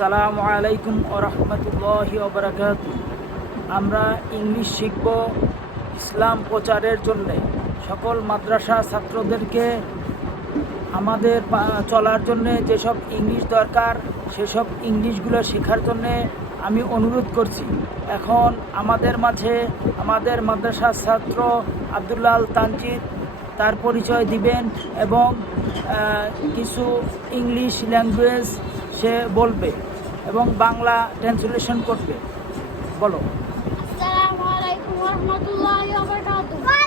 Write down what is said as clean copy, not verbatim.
আসসালামু আলাইকুম ওয়া রাহমাতুল্লাহি ওয়া বারাকাতুহু। আমরা ইংলিশ শিখব ইসলাম প্রচারের জন্যে। সকল মাদ্রাসা ছাত্রদেরকে আমাদের চলার জন্যে যেসব ইংলিশ দরকার সেসব ইংলিশগুলো শেখার জন্যে আমি অনুরোধ করছি। এখন আমাদের মাঝে আমাদের মাদ্রাসার ছাত্র আব্দুল্লাহ আল তানজিদ তার পরিচয় দিবেন এবং কিছু ইংলিশ ল্যাঙ্গুয়েজ সে বলবে এবং বাংলা ট্রান্সলেশন করবে। বলো। আসসালামু আলাইকুম ওয়া রাহমাতুল্লাহি ওয়া বারাকাতুহু।